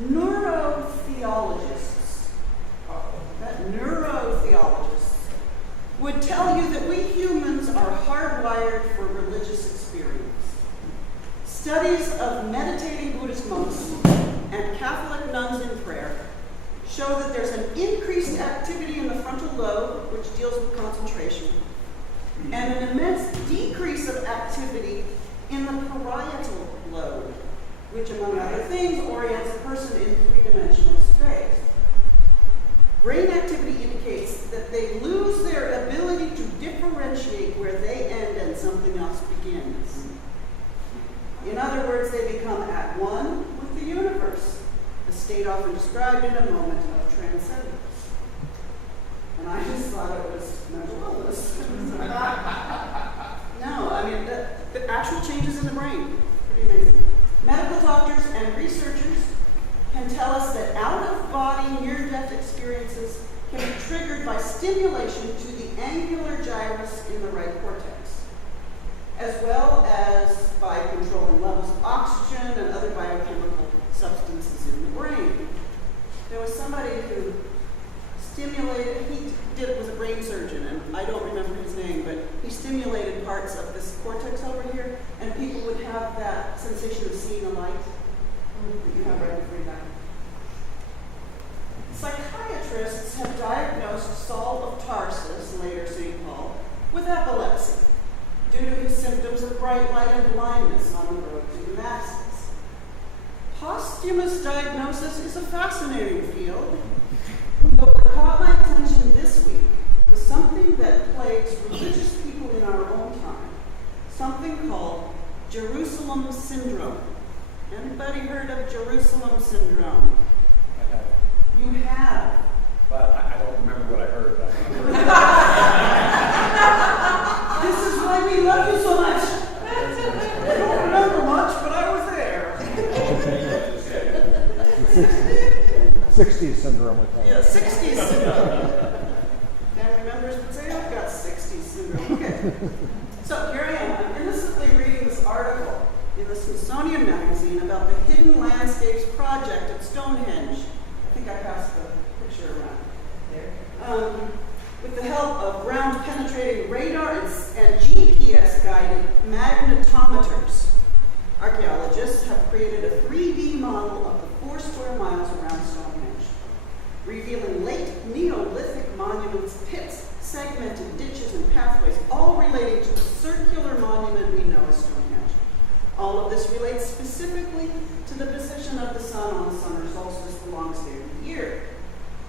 Neurotheologists, neurotheologists would tell you that we humans are hardwired for religious experience. Studies of meditating Buddhist monks and Catholic nuns in prayer show that there's an increased activity in the frontal lobe, which deals with concentration, and an immense decrease of activity in the parietal lobe, which, among other things, orients a person in three-dimensional space. Brain activity indicates that they lose their ability to differentiate where they end and something else begins. In other words, they become at one with the universe, a state often described in a moment of transcendence. And I just thought it was mental illness. No, I mean, the actual changes in the brain, pretty amazing. Medical doctors and researchers can tell us that out-of-body near-death experiences can be triggered by stimulation to the angular gyrus in the right cortex, as well as by controlling levels of oxygen and other biochemical substances in the brain. There was somebody who stimulated, was a brain surgeon, and I don't remember his name, but he stimulated parts of this cortex over here, and people would have that sensation of seeing a light that you have right before you die. Psychiatrists have diagnosed Saul of Tarsus, later St. Paul, with epilepsy due to his symptoms of bright light and blindness on the road to Damascus. Posthumous diagnosis is a fascinating field, but what caught my attention this week was something that plagues religious people in our own time, something called Jerusalem syndrome. Anybody heard of Jerusalem syndrome? I have. You have. But I don't remember what I heard. This is why we love you so much. I don't remember much, but I was there. 60s syndrome, we call it. Yeah, 60s syndrome. Dan remembers, but say, I've got 60s syndrome. Okay. So here I am. I'm innocently reading this article in the Smithsonian Magazine about the Hidden Landscapes Project at Stonehenge. I think I passed the picture around there. With the help of ground-penetrating radar and GPS-guided magnetometers, archaeologists have created a 3D model of the 4 square miles around Stonehenge, revealing late Neolithic monuments, pits, segmented ditches, and pathways, all relating to the circular monument we know as Stonehenge. All of this relates specifically to the position of the sun on the summer solstice, the longest day of the year.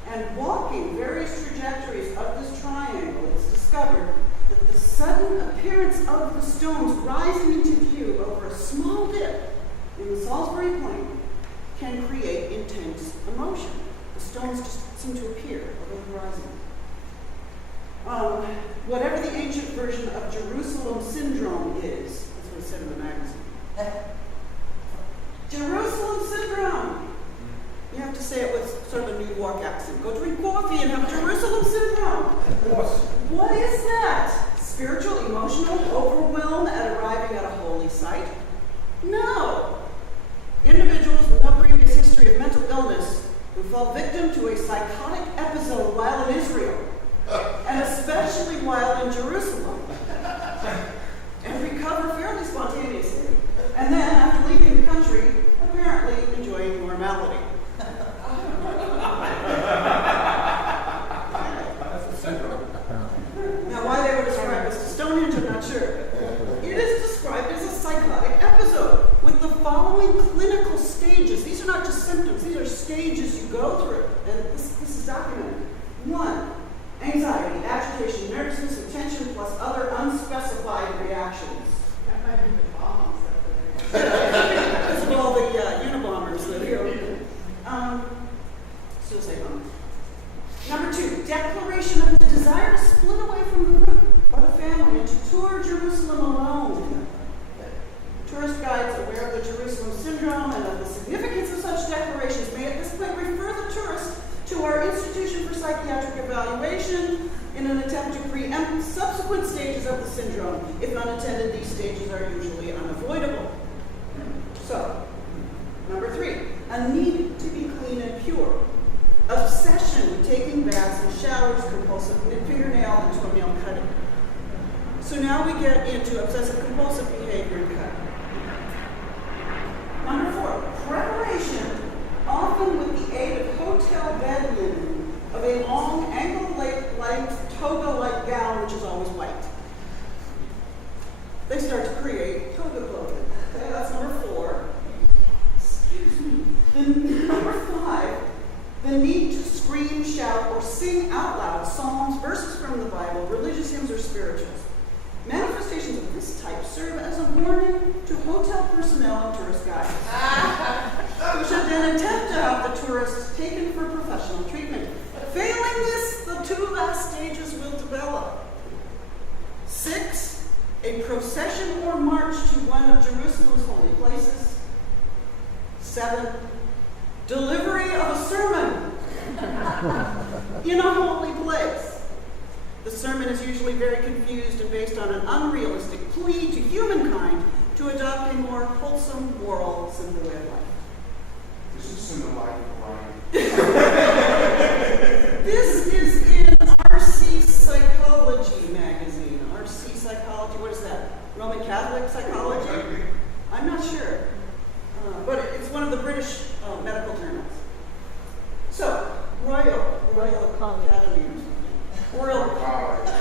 And walking various trajectories of this triangle, it's discovered that the sudden appearance of the stones rising into view over a small dip in the Salisbury Plain can create intense emotion. The stones just seem to appear over the horizon. Whatever the ancient version of Jerusalem syndrome is, that's what it said in the magazine. Jerusalem syndrome. You have to say it with sort of a New York accent. Go drink coffee and have Jerusalem syndrome. What is that? Spiritual, emotional overwhelm at arriving at a holy site? No. Individuals with no previous history of mental illness who fall victim to a psychotic episode while in Israel, and especially while in Jerusalem, and recover fairly spontaneously, and then, after leaving the country, apparently enjoying normality. Now, why they were described as Stonehenge, I'm not sure. It is described as a psychotic episode with the following clinical stages. These are not just symptoms, these are stages you go through, and this is documented. 1, anxiety, agitation, nervousness, and tension, plus other unspecified reactions. That might be the bombs that Because of all the Unabombers that are here. Suicide bomb. Number 2, declaration of the desire to split away from the group or the family and to tour Jerusalem alone. Tourist guides aware of the Jerusalem syndrome and of the significance of such declarations may at this point refer the tourist to our Institution for Psychiatric Evaluation in an attempt to preempt subsequent stages of the syndrome. If unattended, these stages are usually unavoidable. So, number 3, a need to be clean and pure. Obsession with taking baths and showers, compulsive fingernail and toenail cutting. So now we get into obsessive compulsive behavior and cutting. Number 4, preparation, often with the aid of hotel bed linen, of a long ankle-length toga-like gown, which is always white. They start to create toga clothing. Okay, that's number 4. Excuse me. Then number 5, the need to scream, shout, or sing out loud psalms, verses from the Bible, religious hymns, or spirituals. Manifestations of this type serve as a warning to hotel personnel and tourist guides, who should then attempt to have the tourists taken for professional treatment. Failing this, the 2 last stages will develop. 6, a procession or march to one of Jerusalem's holy places. 7, delivery of a sermon in a holy place. The sermon is usually very confused and based on an unrealistic plea to humankind to adopt a more wholesome moral, simple way of life. This is in the life of Brian. This is in RC Psychology magazine. RC Psychology, what is that? Roman Catholic Psychology? I'm not sure. But it's one of the British medical journals. So, Royal College. Academy or something. Royal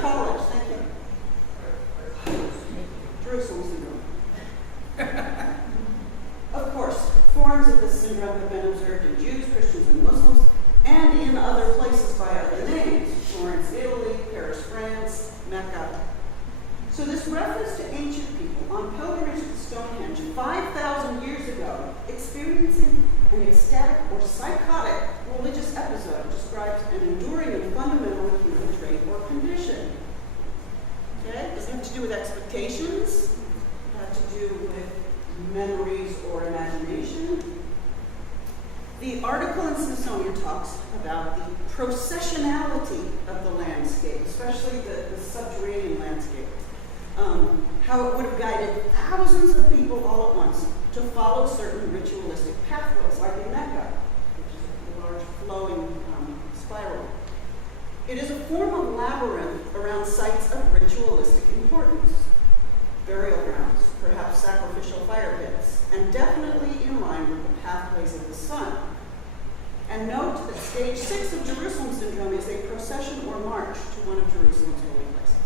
College, thank you. Jerusalem syndrome. Of course, forms of this syndrome have been observed in Jews, Christians, and Muslims, and in other places by other names. Florence, Italy, Paris, France, Mecca. So this reference to ancient people on pilgrimage to Stonehenge 5,000 years ago, experiencing an ecstatic or psychotic religious episode, describes an enduring and fundamental human trait or condition. Okay? Does it have to do with expectations? Does it have to do with memories or imagination? The article in Smithsonian talks about the processionality of the landscape, especially the subterranean landscape. How it would have guided thousands of people all at once to follow certain ritualistic pathways, like in Mecca, which is a large flowing spiral. It is a form of labyrinth around sites of ritualistic importance, burial grounds, perhaps sacrificial fire pits, and definitely in line with the pathways of the sun. And note that stage 6 of Jerusalem syndrome is a procession or march to one of Jerusalem's holy places.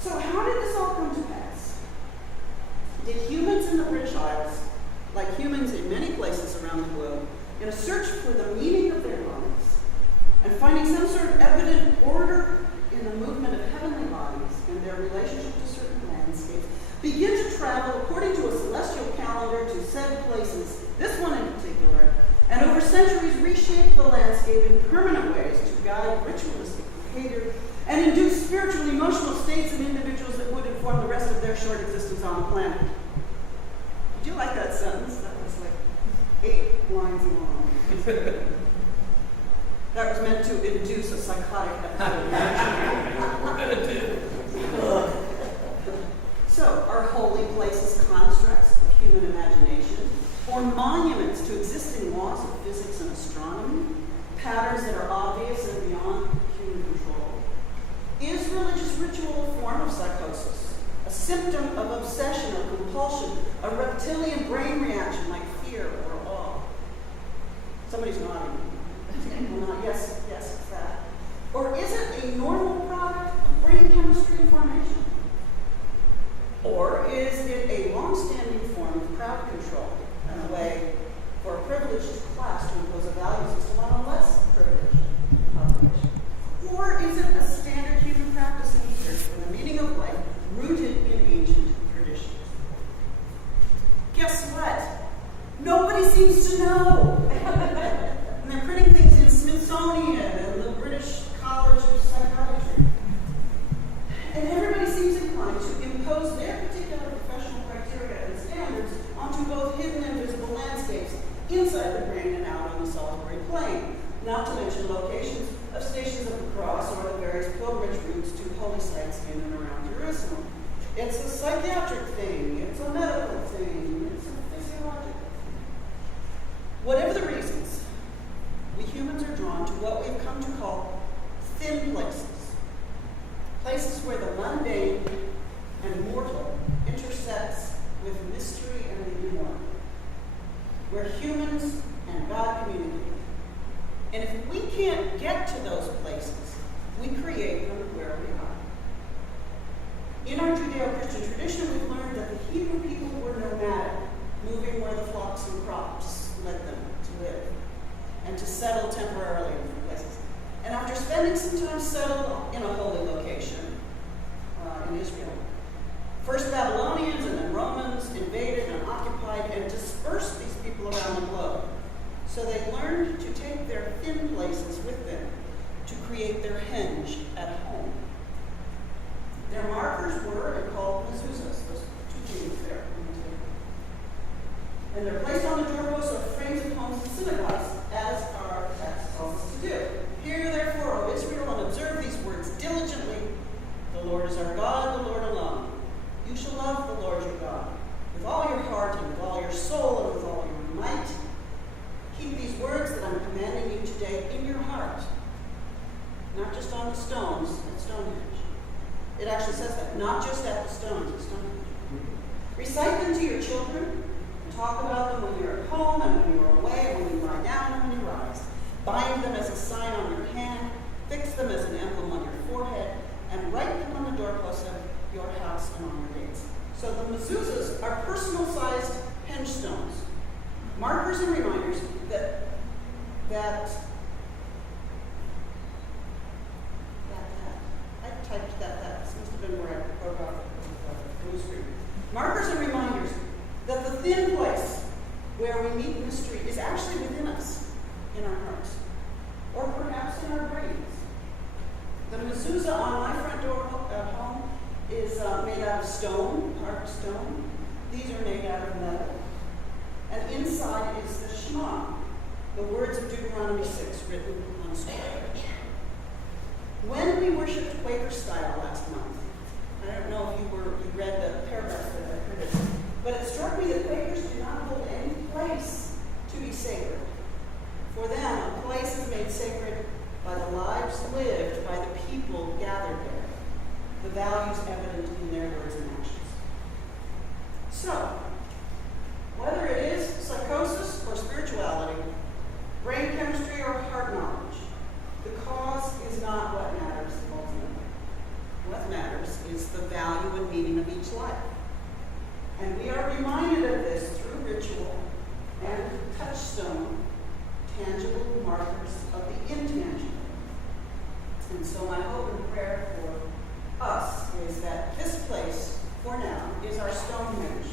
So how did this all come to pass? Did humans in the British Isles, like humans in many places around the globe, in a search for the meaning of their lives, and finding some sort of evident order in the movement of heavenly bodies and their relationship to certain landscapes, begin to travel according to a celestial calendar to said places, this one in particular, and over centuries reshape the landscape in permanent ways to guide ritualistic behavior and induce spiritual emotional states in individuals that would inform the rest of their short existence on the planet. Did you like that sentence? That was like 8 lines long. That was meant to induce a psychotic episode. So, are holy places constructs of human imagination, or monuments to existing laws of physics and astronomy, patterns that are obvious and beyond human control? Is religious ritual a form of psychosis, a symptom of obsession or compulsion, a reptilian brain reaction like fear or awe? Somebody's nodding. Yes, it's that. Or is it a normal product of brain chemistry and formation? Or is it a long-standing form of crowd control and a way for a privileged class to impose a value system on a less privileged population? Or is it a standard human practice in research for the meaning of life rooted in ancient traditions? Guess what? Nobody seems to know. And they're printing things in Smithsonian and the British College of Psychiatry. And everybody seems inclined to impose their particular professional criteria and standards onto both hidden and visible landscapes inside the brain and out on the Salisbury Plain, not to mention locations of Stations of the Cross or the various pilgrimage routes to holy sites in and around Jerusalem. It's a psychiatric thing, it's a medical thing, it's a physiological thing. Whatever the reason, Judeo-Christian tradition, we've learned that the Hebrew people were nomadic, moving where the flocks and crops led them to live, and to settle temporarily in different places. And after spending some time settled in a holy location in Israel, first Babylonians and then Romans invaded and occupied and dispersed these people around the globe. So they learned to take their thin places with them to create their henge at home. Their markers were called mezuzahs, those two things there on the table. And they're placed on the doorposts of frames of homes and synagogues, as our text tells us to do. Hear therefore, O Israel, and observe these words diligently. The Lord is our God, the Lord alone. You shall love the Lord your God with all your heart and with all your soul and with all your might. Keep these words that I'm commanding you today in your heart, not just on the stones at Stonehenge. It actually says that, not just at the stones at Stonehenge. Recite them to your children, and talk about them when you're at home and when you're away, when you lie down and when you rise. Bind them as a sign on your hand, fix them as an emblem on your forehead, and write them on the doorposts of your house and on your gates. So the mezuzahs are personal-sized henge stones, markers and reminders that I typed that. This must have been where I wrote off the blue screen. Markers and reminders that the thin place where we meet mystery is actually within us, in our hearts, or perhaps in our brains. The mezuzah on my front door at home is made out of stone, carved stone. These are made out of metal. And inside is the Shema, the words of Deuteronomy 6 written on stone. When we worshipped Quaker style last month, I don't know if you read the paragraph that I printed, but it struck me that Quakers do not hold any place to be sacred. For them, a place is made sacred by the lives lived by the people gathered there, the values evident in their words and actions. So, whether it is psychosis or spirituality, brain chemistry or heart knowledge, the cause is not what matters ultimately. What matters is the value and meaning of each life. And we are reminded of this through ritual and touchstone, tangible markers of the intangible. And so my hope and prayer for us is that this place, for now, is our Stonehenge,